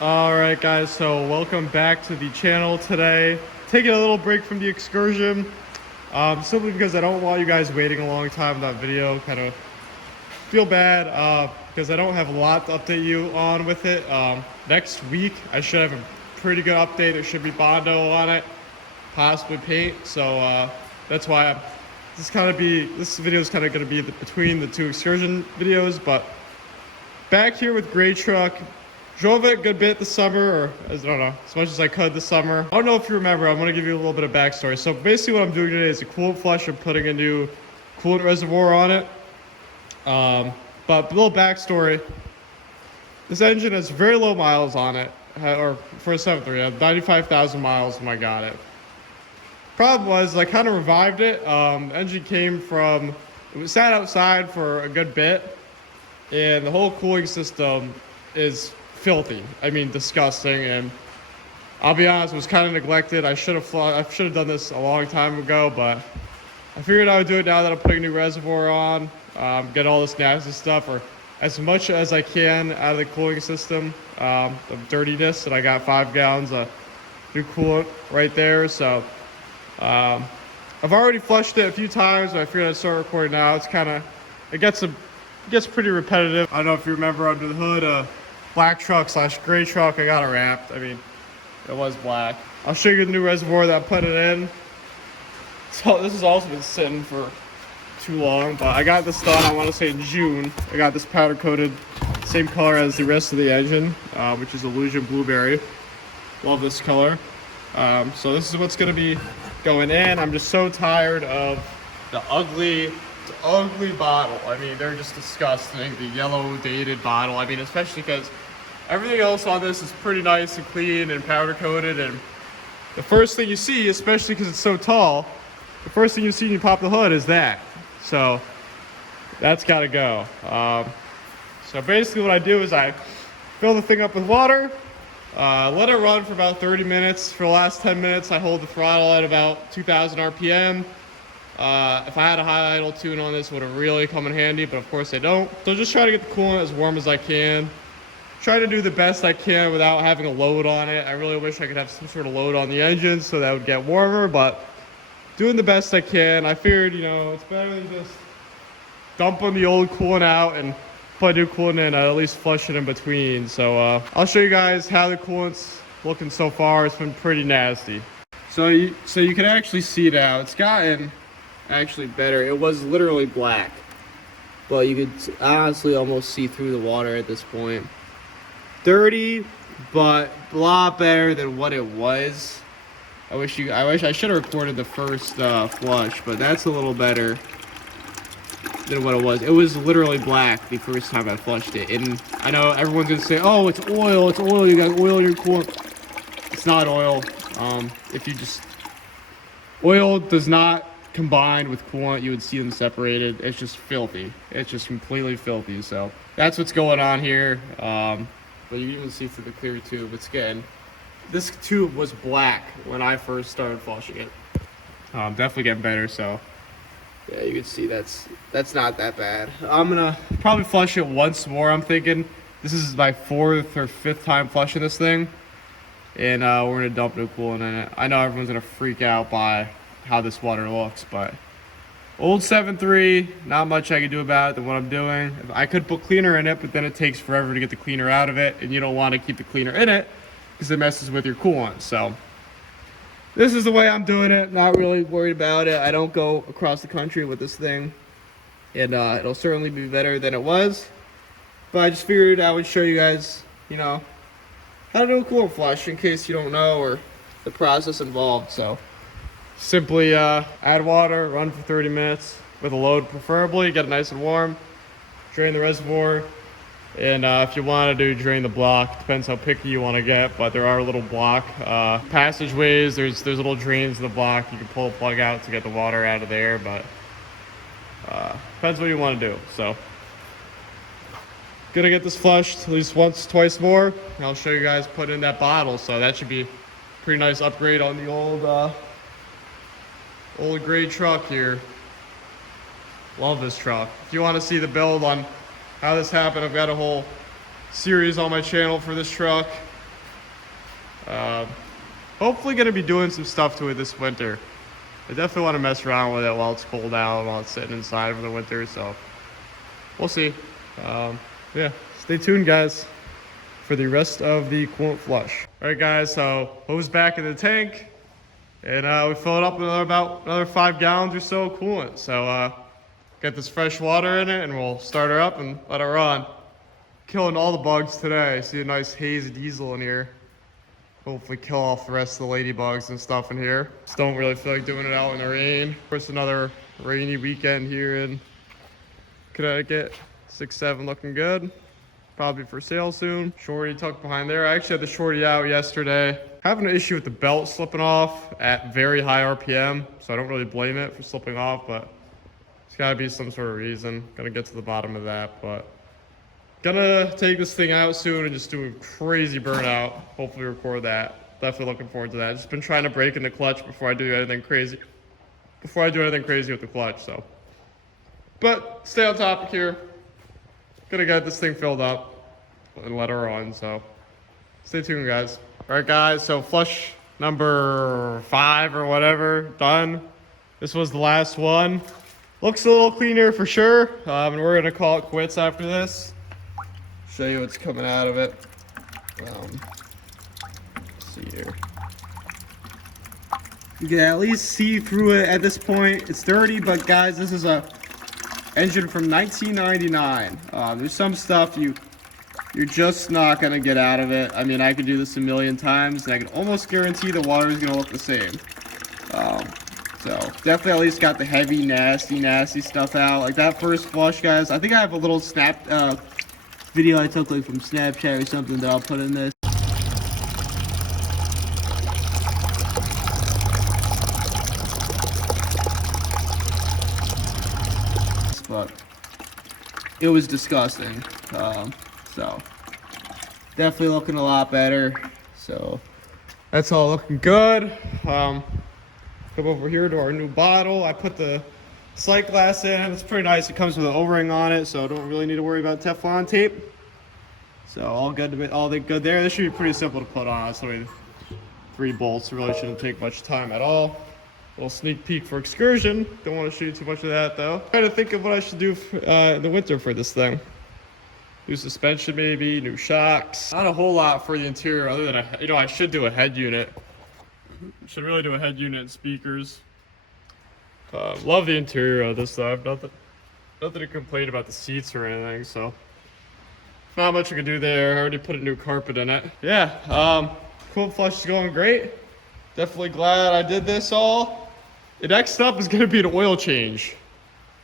Alright guys, so welcome back to the channel today. Taking a little break from the excursion, simply because I don't want you guys waiting a long time on that video. Kind of feel bad because I don't have a lot to update you on with it. Next week I should have a pretty good update. There should be Bondo on it, possibly paint. So that's why this video is kind of going to be between the two excursion videos. But back here with Gray Truck. Drove it a good bit this summer, or I don't know, as much as I could this summer. I don't know if you remember, I'm going to give you a little bit of backstory. So basically what I'm doing today is a coolant flush. I'm putting a new coolant reservoir on it. But a little backstory. This engine has very low miles on it, or for a 7.3, I had 95,000 miles when I got it. Problem was, I kind of revived it. Engine came from, it was sat outside for a good bit, and the whole cooling system is filthy. I mean, disgusting. And I'll be honest, it was kind of neglected. I should have done this a long time ago, but I figured I would do it now that I'm putting a new reservoir on. Get all this nasty stuff, or as much as I can out of the cooling system, the dirtiness. And I got 5 gallons of new coolant right there. So I've already flushed it a few times, but I figured I'd start recording now. It's kind of, it gets pretty repetitive. I don't know if you remember, under the hood, black truck / gray truck, I got it wrapped. I mean, it was black. I'll show you the new reservoir that I put it in. So this has also been sitting for too long, but I got this done, I want to say in June. I got this powder coated, same color as the rest of the engine, which is Illusion Blueberry. Love this color. So this is what's going to be going in. I'm just so tired of the ugly bottle. I mean, they're just disgusting. The yellow dated bottle. I mean, especially because everything else on this is pretty nice and clean and powder coated. And the first thing you see, especially because it's so tall, the first thing you see when you pop the hood is that. So that's got to go. So basically what I do is I fill the thing up with water, let it run for about 30 minutes. For the last 10 minutes, I hold the throttle at about 2,000 RPM. If I had a high idle tune on this, it would have really come in handy, but of course I don't. So just try to get the coolant as warm as I can. Try to do the best I can without having a load on it. I really wish I could have some sort of load on the engine so that would get warmer, but doing the best I can. I figured, you know, it's better than just dumping the old coolant out and put new coolant in. At least flush it in between. So I'll show you guys how the coolant's looking so far. It's been pretty nasty. So you can actually see now, it's gotten actually better. It was literally black, but you could honestly almost see through the water at this point. Dirty, but a lot better than what it was. I wish I should have recorded the first flush, but that's a little better than what it was. It was literally black the first time I flushed it, and I know everyone's gonna say, "Oh, it's oil. It's oil. You got oil in your coolant." It's not oil. If you just, oil does not combine with coolant, you would see them separated. It's just filthy. It's just completely filthy. So that's what's going on here. But you can even see through the clear tube. It's getting, this tube was black when I first started flushing it. Definitely getting better. So yeah, you can see that's not that bad. I'm gonna probably flush it once more. I'm thinking this is my 4th or 5th time flushing this thing, and we're gonna dump new coolant in it. I know everyone's gonna freak out by how this water looks, but old 7.3, not much I can do about it than what I'm doing. I could put cleaner in it, but then it takes forever to get the cleaner out of it, and you don't want to keep the cleaner in it because it messes with your coolant. So this is the way I'm doing it. Not really worried about it. I don't go across the country with this thing, and it'll certainly be better than it was. But I just figured I would show you guys, you know, how to do a coolant flush in case you don't know, or the process involved. So simply add water, run for 30 minutes with a load preferably, get it nice and warm, drain the reservoir, and if you want to drain the block, depends how picky you want to get, but there are little block passageways, there's little drains in the block, you can pull the plug out to get the water out of there, but depends what you want to do. So gonna get this flushed at least once, twice more, and I'll show you guys put in that bottle. So that should be a pretty nice upgrade on the old gray truck here. Love this truck. If you want to see the build on how this happened, I've got a whole series on my channel for this truck. Hopefully gonna be doing some stuff to it this winter. I definitely want to mess around with it while it's cold out, while it's sitting inside for the winter, so we'll see. Yeah, stay tuned, guys, for the rest of the coolant flush. All right, guys, so hose back in the tank, and we fill it up with about another 5 gallons or so of coolant. So get this fresh water in it, and we'll start her up and let her run. Killing all the bugs today. I see a nice haze of diesel in here. Hopefully kill off the rest of the ladybugs and stuff in here. Just don't really feel like doing it out in the rain. Of course, another rainy weekend here in Connecticut. 6-7 looking good. Probably for sale soon. Shorty tucked behind there. I actually had the shorty out yesterday. Having an issue with the belt slipping off at very high RPM, so I don't really blame it for slipping off, but it's gotta be some sort of reason. Gonna get to the bottom of that, but gonna take this thing out soon and just do a crazy burnout. Hopefully record that. Definitely looking forward to that. Just been trying to break in the clutch before I do anything crazy. Before I do anything crazy with the clutch, so. But stay on topic here. Gonna get this thing filled up and let her run, so stay tuned, guys. All right, guys, so flush number 5 or whatever, done. This was the last one. Looks a little cleaner for sure, and we're gonna call it quits after this. Show you what's coming out of it. Let's see here. You can at least see through it at this point. It's dirty, but guys, this is a engine from 1999. There's some stuff you're just not gonna get out of it. I mean, I could do this a million times, and I can almost guarantee the water is gonna look the same. So definitely at least got the heavy, nasty stuff out. Like that first flush, guys. I think I have a little video I took like from Snapchat or something that I'll put in this. But it was disgusting. So definitely looking a lot better. So that's all looking good. Come over here to our new bottle. I put the sight glass in. It's pretty nice. It comes with an O-ring on it, so I don't really need to worry about Teflon tape. So all good there. This should be pretty simple to put on. It's only 3 bolts. It really shouldn't take much time at all. Little sneak peek for excursion. Don't want to shoot too much of that though. Trying to think of what I should do for, in the winter for this thing. New suspension maybe, new shocks. Not a whole lot for the interior other than I should do a head unit. Should really do a head unit and speakers. Love the interior of this though. I've nothing to complain about the seats or anything, so not much I can do there. I already put a new carpet in it. Yeah, coolant flush is going great. Definitely glad I did this all. The next up is gonna be an oil change.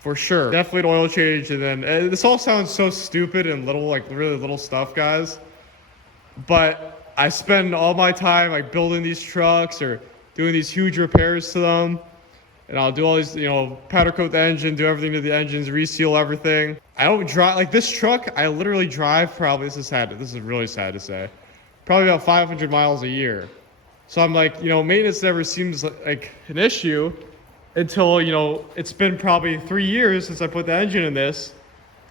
For sure. Definitely an oil change, and then this all sounds so stupid and little, like really little stuff, guys. But I spend all my time like building these trucks or doing these huge repairs to them. And I'll do all these, powder coat the engine, do everything to the engines, reseal everything. I don't drive, like this truck, I literally drive probably, this is really sad to say, probably about 500 miles a year. So I'm like, maintenance never seems like an issue until, it's been probably 3 years since I put the engine in this,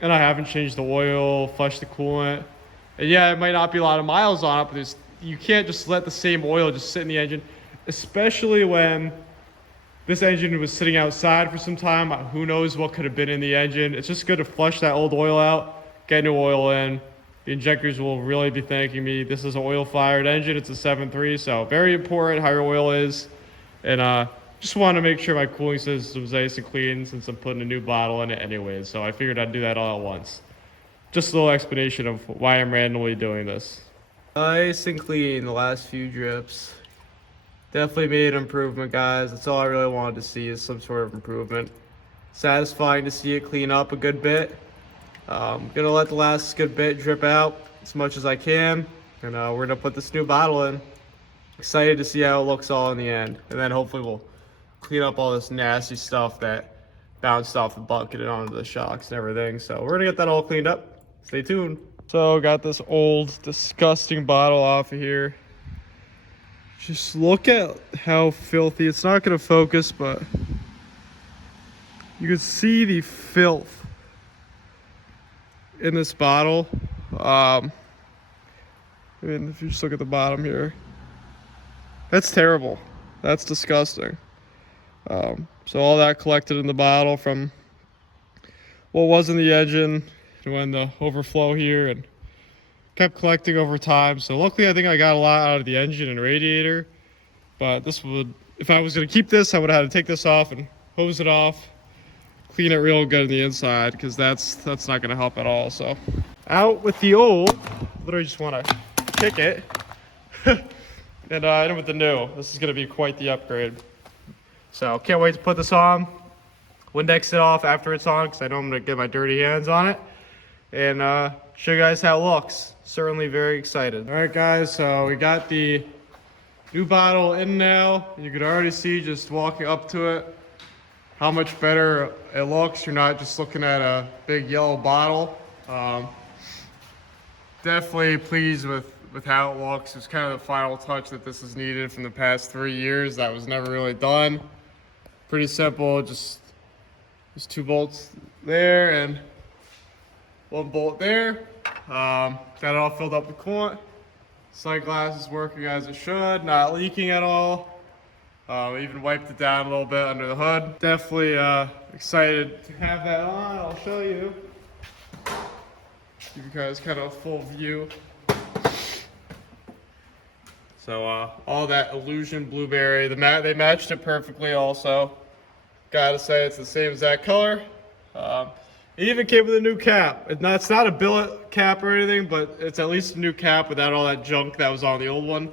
and I haven't changed the oil, flushed the coolant. And yeah, it might not be a lot of miles on it, but you can't just let the same oil just sit in the engine, especially when this engine was sitting outside for some time. Who knows what could have been in the engine. It's just good to flush that old oil out, get new oil in. The injectors will really be thanking me. This is an oil-fired engine. It's a 7.3, so very important how your oil is. And just want to make sure my cooling system is nice and clean since I'm putting a new bottle in it anyway. So I figured I'd do that all at once. Just a little explanation of why I'm randomly doing this. Nice and clean the last few drips. Definitely made an improvement, guys. That's all I really wanted to see, is some sort of improvement. Satisfying to see it clean up a good bit. Gonna let the last good bit drip out as much as I can, and we're gonna put this new bottle in. Excited to see how it looks all in the end, and then hopefully we'll clean up all this nasty stuff that bounced off the bucket and onto the shocks and everything. So we're gonna get that all cleaned up. Stay tuned. So got this old disgusting bottle off of here. Just look at how filthy. It's not gonna focus, but you can see the filth in this bottle. I mean, if you just look at the bottom here, That's terrible. That's disgusting. So all that collected in the bottle from what was in the engine when the overflow here, and kept collecting over time. So luckily I think I got a lot out of the engine and radiator, but this would, if I was going to keep this, I would have had to take this off and hose it off, clean it real good on the inside, because that's not going to help at all. So out with the old, literally just want to kick it and in with the new. This is going to be quite the upgrade. So can't wait to put this on, Windex it off after it's on, because I know I'm going to get my dirty hands on it, and show you guys how it looks. Certainly very excited. All right guys, so we got the new bottle in now. You can already see just walking up to it how much better it looks. You're not just looking at a big yellow bottle. Definitely pleased with how it looks. It's kind of the final touch that this is needed from the past 3 years. That was never really done. Pretty simple, just 2 bolts there and 1 bolt there. Got it all filled up with coolant. Sight glass is working as it should, not leaking at all. Even wiped it down a little bit under the hood. Definitely excited to have that on. I'll show you. Give you guys kind of a full view. So all that illusion blueberry, they matched it perfectly also. Gotta say it's the same exact color. It even came with a new cap. It's not a billet cap or anything, but it's at least a new cap without all that junk that was on the old one.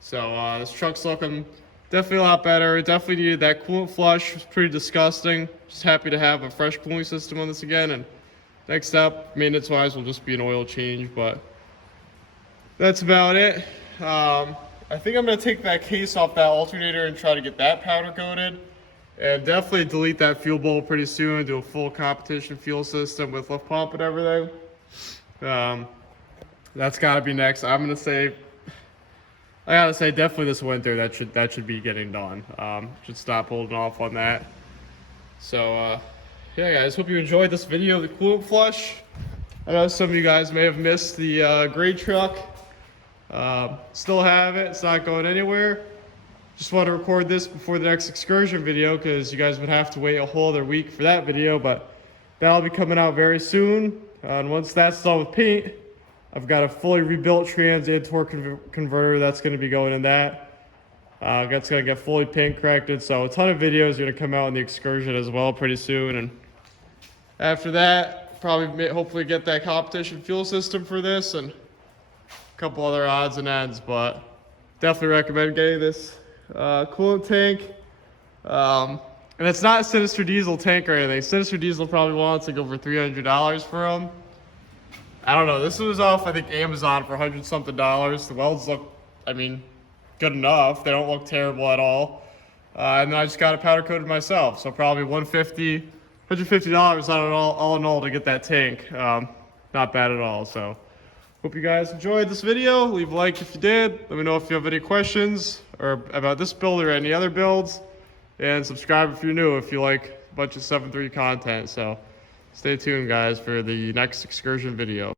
So this truck's looking definitely a lot better. It definitely needed that coolant flush. It was pretty disgusting. Just happy to have a fresh cooling system on this again. And next up, maintenance-wise, will just be an oil change, but that's about it. I think I'm going to take that case off that alternator and try to get that powder coated. And definitely delete that fuel bowl pretty soon and do a full competition fuel system with lift pump and everything. That's got to be next. I gotta say, definitely this winter that should be getting done. Should stop holding off on that. So yeah, guys, hope you enjoyed this video of the coolant flush. I know some of you guys may have missed the gray truck. Still have it. It's not going anywhere. Just want to record this before the next excursion video, because you guys would have to wait a whole other week for that video, but that'll be coming out very soon. And once that's done with paint, I've got a fully rebuilt trans and torque converter that's going to be going in that. That's going to get fully paint corrected, so a ton of videos are going to come out in the excursion as well pretty soon. And after that, probably hopefully get that competition fuel system for this and a couple other odds and ends, but definitely recommend getting this coolant tank. And it's not a Sinister Diesel tank or anything. Sinister Diesel probably wants like over $300 for them. I don't know. This was off, I think, Amazon for $100-something. The welds look, I mean, good enough. They don't look terrible at all. And then I just got it powder coated myself. So probably $150 all in all to get that tank. Not bad at all. So hope you guys enjoyed this video. Leave a like if you did. Let me know if you have any questions or about this build or any other builds. And subscribe if you're new, if you like a bunch of 7.3 content. So stay tuned, guys, for the next excursion video.